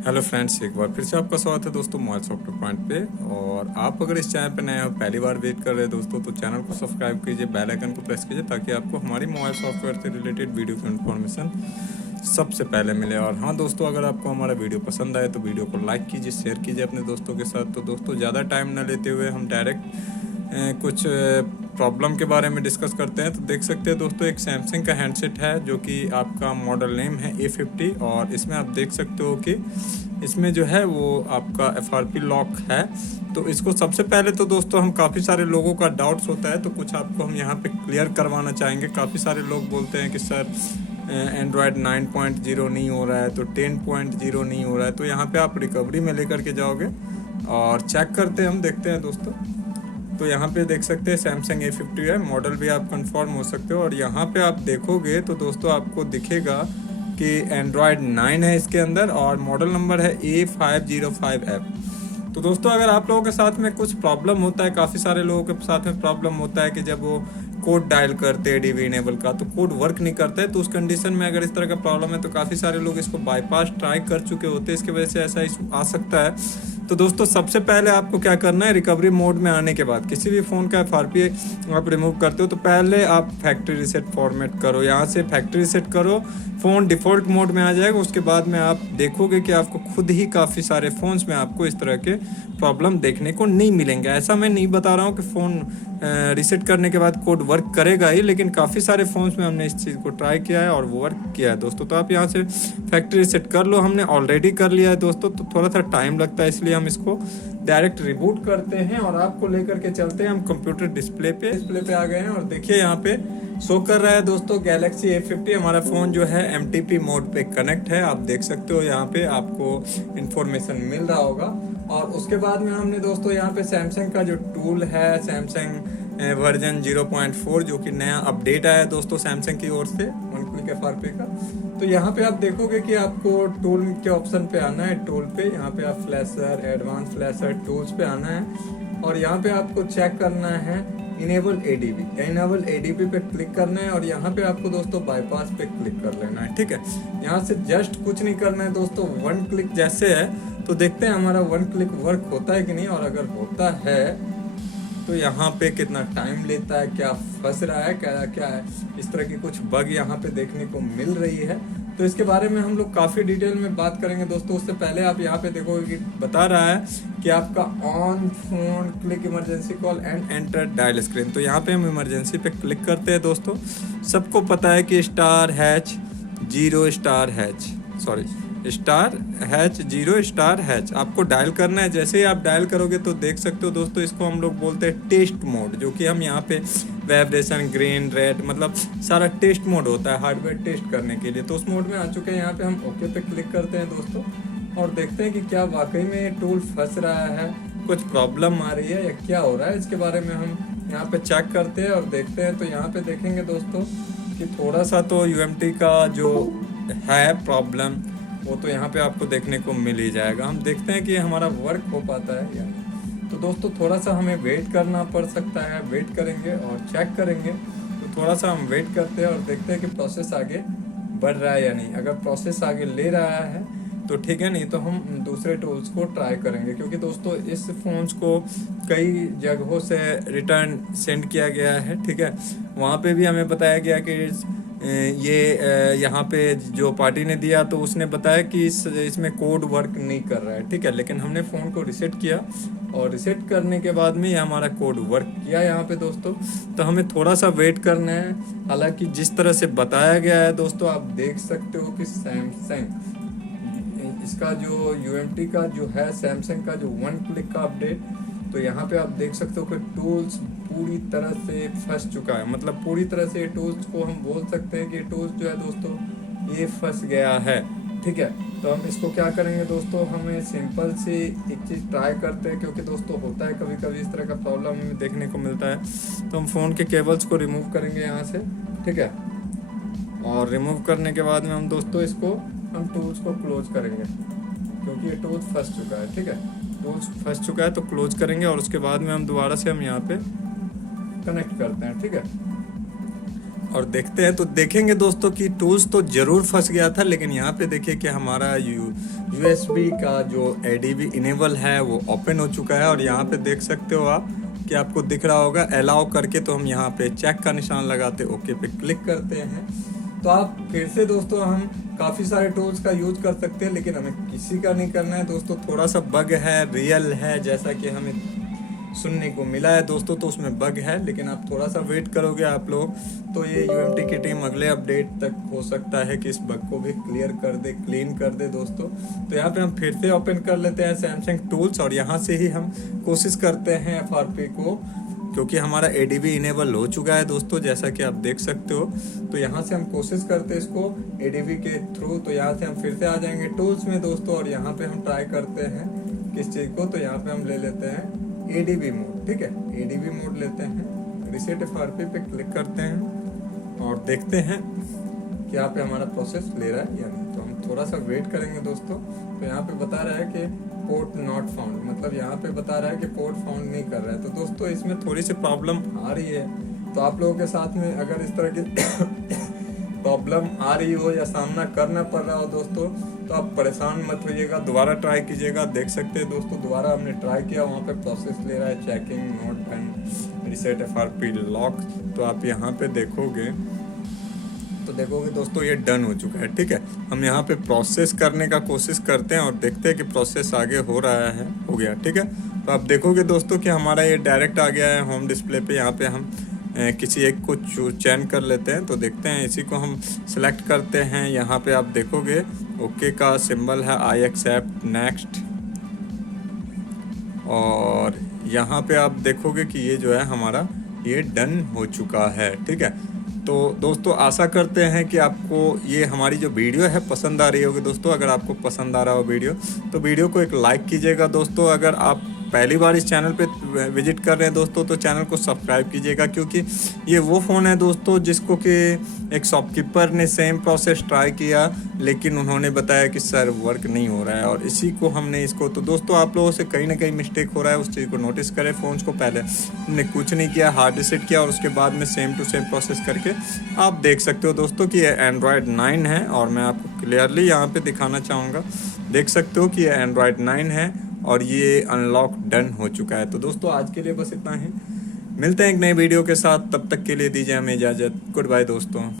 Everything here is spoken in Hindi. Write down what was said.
हेलो फ्रेंड्स, एक बार फिर से आपका स्वागत है दोस्तों मोबाइल सॉफ्टवेयर पॉइंट पे। और आप अगर इस चैनल पे नए हो, पहली बार विजिट कर रहे हैं दोस्तों, तो चैनल को सब्सक्राइब कीजिए, बेल आइकन को प्रेस कीजिए ताकि आपको हमारी मोबाइल सॉफ्टवेयर से रिलेटेड वीडियो की इन्फॉर्मेशन सबसे पहले मिले। और हाँ दोस्तों, अगर आपको हमारा वीडियो पसंद आए तो वीडियो को लाइक कीजिए, शेयर कीजिए अपने दोस्तों के साथ। तो दोस्तों ज़्यादा टाइम न लेते हुए हम डायरेक्ट कुछ प्रॉब्लम के बारे में डिस्कस करते हैं। तो देख सकते हैं दोस्तों, एक सैमसंग का हैंडसेट है जो कि आपका मॉडल नेम है A50, और इसमें आप देख सकते हो कि इसमें जो है वो आपका FRP लॉक है। तो इसको सबसे पहले तो दोस्तों, हम काफ़ी सारे लोगों का डाउट्स होता है, तो कुछ आपको हम यहाँ पे क्लियर करवाना चाहेंगे। काफ़ी सारे लोग बोलते हैं कि सर एंड्रॉयड 9.0 नहीं हो रहा है, तो 10.0 नहीं हो रहा है। तो यहाँ पे आप रिकवरी में लेकर के जाओगे और चेक करते हैं, हम देखते हैं दोस्तों। तो यहाँ पे देख सकते हैं सैमसंग A50 है, मॉडल भी आप कंफर्म हो सकते हो। और यहाँ पे आप देखोगे तो दोस्तों आपको दिखेगा कि एंड्रॉयड 9 है इसके अंदर, और मॉडल नंबर है A505F। तो दोस्तों, अगर आप लोगों के साथ में कुछ प्रॉब्लम होता है, काफ़ी सारे लोगों के साथ में प्रॉब्लम होता है कि जब वो कोड डायल करते हैं DV इनेबल का, तो कोड वर्क नहीं करता है, तो उस कंडीशन में अगर इस तरह का प्रॉब्लम है तो काफ़ी सारे लोग इसको बाईपास ट्राई कर चुके होते हैं, इसकी वजह से ऐसा इशू आ सकता है। तो दोस्तों, सबसे पहले आपको क्या करना है, रिकवरी मोड में आने के बाद किसी भी फ़ोन का FRP आप रिमूव करते हो तो पहले आप फैक्ट्री रीसेट फॉर्मेट करो। यहाँ से फैक्ट्री रीसेट करो, फ़ोन डिफ़ॉल्ट मोड में आ जाएगा। उसके बाद में आप देखोगे कि आपको खुद ही काफ़ी सारे फ़ोन्स में आपको इस तरह के प्रॉब्लम देखने को नहीं मिलेंगे। ऐसा मैं नहीं बता रहा हूँ कि फ़ोन रीसेट करने के बाद कोड वर्क करेगा ही, लेकिन काफ़ी सारे फ़ोन्स में हमने इस चीज़ को ट्राई किया है और वो वर्क किया है दोस्तों। तो आप यहाँ से फैक्ट्री रीसेट कर लो, हमने ऑलरेडी कर लिया है दोस्तों, तो थोड़ा सा टाइम लगता है, इसलिए हम इसको डायरेक्ट रिबूट करते हैं और आपको लेकर के चलते हैं हम कंप्यूटर डिस्प्ले पे आ गए हैं। और देखिए यहाँ पे शो कर रहा है दोस्तों गैलेक्सी A50। हमारा फ़ोन जो है MTP मोड पे कनेक्ट है, आप देख सकते हो, यहाँ पे आपको इन्फॉर्मेशन मिल रहा होगा। और उसके बाद में हमने दोस्तों यहाँ पे सैमसंग का जो टूल है, सैमसंग वर्जन 0.4, जो कि नया अपडेट आया है दोस्तों सैमसंग की ओर से, वन क्लिक FRP का। तो यहाँ पे आप देखोगे कि आपको टूल के ऑप्शन पे आना है, टूल पे यहाँ पे आप फ्लैशर, एडवांस फ्लैशर, टूल्स पे आना है, और यहाँ पे आपको चेक करना है इनेबल ADB पे क्लिक करना है। और यहाँ पे आपको दोस्तों बाईपास पे क्लिक कर लेना है, ठीक है। यहाँ से जस्ट कुछ नहीं करना है दोस्तों, वन क्लिक जैसे है। तो देखते हैं हमारा वन क्लिक वर्क होता है कि नहीं, और अगर होता है तो यहाँ पे कितना टाइम लेता है, क्या फंस रहा है, क्या क्या है, इस तरह की कुछ बग यहाँ पे देखने को मिल रही है। तो इसके बारे में हम लोग काफ़ी डिटेल में बात करेंगे दोस्तों। उससे पहले आप यहाँ पे देखोगे कि बता रहा है कि आपका on phone click emergency call and enter dial screen. तो यहाँ पे हम इमरजेंसी पे क्लिक करते हैं दोस्तों। सबको पता है कि *#0*#, आपको डायल करना है। जैसे ही आप डायल करोगे तो देख सकते हो दोस्तों, इसको हम लोग बोलते हैं टेस्ट मोड, जो कि हम यहाँ पे वाइब्रेशन, ग्रीन, रेड, मतलब सारा टेस्ट मोड होता है हार्डवेयर टेस्ट करने के लिए। तो उस मोड में आ चुके हैं। यहाँ पे हम ओके पे क्लिक करते हैं दोस्तों, और देखते हैं कि क्या वाकई में टूल फंस रहा है, कुछ प्रॉब्लम आ रही है या क्या हो रहा है। इसके बारे में हम यहाँ पे चेक करते हैं और देखते हैं। तो यहाँ पे देखेंगे दोस्तों कि थोड़ा सा तो UMT का जो है प्रॉब्लम, वो तो यहाँ पे आपको देखने को मिल ही जाएगा। हम देखते हैं कि हमारा वर्क हो पाता है या नहीं। तो दोस्तों, थोड़ा सा हमें वेट करना पड़ सकता है, वेट करेंगे और चेक करेंगे। तो थोड़ा सा हम वेट करते हैं और देखते हैं कि प्रोसेस आगे बढ़ रहा है या नहीं। अगर प्रोसेस आगे ले रहा है तो ठीक है, नहीं तो हम दूसरे टूल्स को ट्राई करेंगे, क्योंकि दोस्तों इस फ़ोन्स को कई जगहों से रिटर्न सेंड किया गया है, ठीक है। वहाँ पे भी हमें बताया गया कि ये यहाँ पे जो पार्टी ने दिया तो उसने बताया कि इसमें कोड वर्क नहीं कर रहा है, ठीक है। लेकिन हमने फ़ोन को रीसेट किया, और रीसेट करने के बाद में ये हमारा कोड वर्क किया यहाँ पे दोस्तों। तो हमें थोड़ा सा वेट करना है। हालांकि जिस तरह से बताया गया है दोस्तों, आप देख सकते हो कि सैमसंग इसका जो UMT का जो है, सैमसंग का जो वन क्लिक का अपडेट, तो यहाँ पे आप देख सकते हो कि टूल्स पूरी तरह से फंस चुका है। मतलब पूरी तरह से टूल्स को हम बोल सकते हैं कि टूल्स जो है दोस्तों ये फंस गया है, ठीक है। तो हम इसको क्या करेंगे दोस्तों, हमें सिंपल सी एक चीज़ ट्राई करते हैं, क्योंकि दोस्तों होता है कभी कभी इस तरह का प्रॉब्लम हमें देखने को मिलता है। तो हम फ़ोन के केबल्स को रिमूव करेंगे यहाँ से, ठीक है। और रिमूव करने के बाद में हम दोस्तों इसको हम टूल्स को क्लोज करेंगे, क्योंकि ये टूल्स फंस चुका है, ठीक है। टूल्स फंस चुका है तो क्लोज करेंगे, और उसके बाद में हम दोबारा से हम यहाँ पे कनेक्ट करते हैं, ठीक है। और देखते हैं तो देखेंगे दोस्तों कि टूल्स तो ज़रूर फंस गया था, लेकिन यहाँ पे देखिए कि हमारा USB का जो ADB इनेबल है वो ओपन हो चुका है। और यहाँ पे देख सकते हो आप कि आपको दिख रहा होगा अलाउ करके, तो हम यहाँ पे चेक का निशान लगाते ओके पे क्लिक करते हैं। तो आप फिर से दोस्तों हम काफ़ी सारे टूल्स का यूज कर सकते हैं, लेकिन हमें किसी का नहीं करना है दोस्तों। थोड़ा सा बग है, रियल है जैसा कि हमें सुनने को मिला है दोस्तों, तो उसमें बग है, लेकिन आप थोड़ा सा वेट करोगे आप लोग तो ये UMT की टीम अगले अपडेट तक हो सकता है कि इस बग को भी क्लियर कर दे, क्लीन कर दे दोस्तों। तो यहाँ पे हम फिर से ओपन कर लेते हैं सैमसंग टूल्स और यहाँ से ही हम कोशिश करते हैं FRP को, क्योंकि हमारा ADB इनेबल हो चुका है दोस्तों जैसा कि आप देख सकते हो। तो यहाँ से हम कोशिश करते हैं इसको ADB के थ्रू। तो यहाँ से हम फिर से आ जाएंगे टूल्स में दोस्तों और यहाँ पे हम ट्राई करते हैं किस चीज़ को। तो यहाँ पे हम ले लेते हैं ADB मोड, ठीक है, ADB मोड लेते हैं, रीसेट FRP पे क्लिक करते हैं और देखते हैं कि यहाँ पे हमारा प्रोसेस ले रहा है या नहीं। तो हम थोड़ा सा वेट करेंगे दोस्तों। तो यहाँ पे बता रहा है कि पोर्ट नॉट फाउंड, मतलब यहाँ पे बता रहा है कि पोर्ट फाउंड नहीं कर रहा है। तो दोस्तों इसमें थोड़ी सी प्रॉब्लम आ रही है। तो आप लोगों के साथ में अगर इस तरह की प्रॉब्लम आ रही हो या सामना करना पड़ रहा हो दोस्तों, तो आप परेशान मत होइएगा, दोबारा ट्राई कीजिएगा। देख सकते हैं दोस्तों दोबारा हमने ट्राई किया, वहाँ पे प्रोसेस ले रहा है checking note and reset FRP lock. तो आप यहाँ पे देखोगे दोस्तों ये डन हो चुका है, ठीक है। हम यहाँ पे प्रोसेस करने का कोशिश करते हैं और देखते हैं कि प्रोसेस आगे हो रहा है, हो गया, ठीक है। तो आप देखोगे दोस्तों कि हमारा ये डायरेक्ट आ गया है होम डिस्प्ले पे। यहाँ पे हम किसी एक को चयन कर लेते हैं। तो देखते हैं, इसी को हम सिलेक्ट करते हैं। यहाँ पे आप देखोगे ओके का सिंबल है, आई एक्सेप्ट, नेक्स्ट, और यहाँ पे आप देखोगे कि ये जो है हमारा ये डन हो चुका है, ठीक है। तो दोस्तों आशा करते हैं कि आपको ये हमारी जो वीडियो है पसंद आ रही होगी दोस्तों। अगर आपको पसंद आ रहा हो वीडियो तो वीडियो को एक लाइक कीजिएगा दोस्तों। अगर आप पहली बार इस चैनल पे विजिट कर रहे हैं दोस्तों तो चैनल को सब्सक्राइब कीजिएगा, क्योंकि ये वो फ़ोन है दोस्तों जिसको कि एक शॉपकीपर ने सेम प्रोसेस ट्राई किया, लेकिन उन्होंने बताया कि सर वर्क नहीं हो रहा है, और इसी को हमने इसको। तो दोस्तों आप लोगों से कहीं ना कहीं मिस्टेक हो रहा है, उस चीज़ को नोटिस करें। फ़ोन्स को पहले हमने कुछ नहीं किया, हार्ड रीसेट किया और उसके बाद में सेम टू सेम प्रोसेस करके आप देख सकते हो दोस्तों कि ये Android 9 है। और मैं आपको क्लियरली यहाँ पे दिखाना चाहूँगा, देख सकते हो कि ये Android 9 है और ये अनलॉक डन हो चुका है। तो दोस्तों आज के लिए बस इतना ही, मिलते हैं एक नए वीडियो के साथ, तब तक के लिए दीजिए हमें इजाज़त। गुड बाय दोस्तों।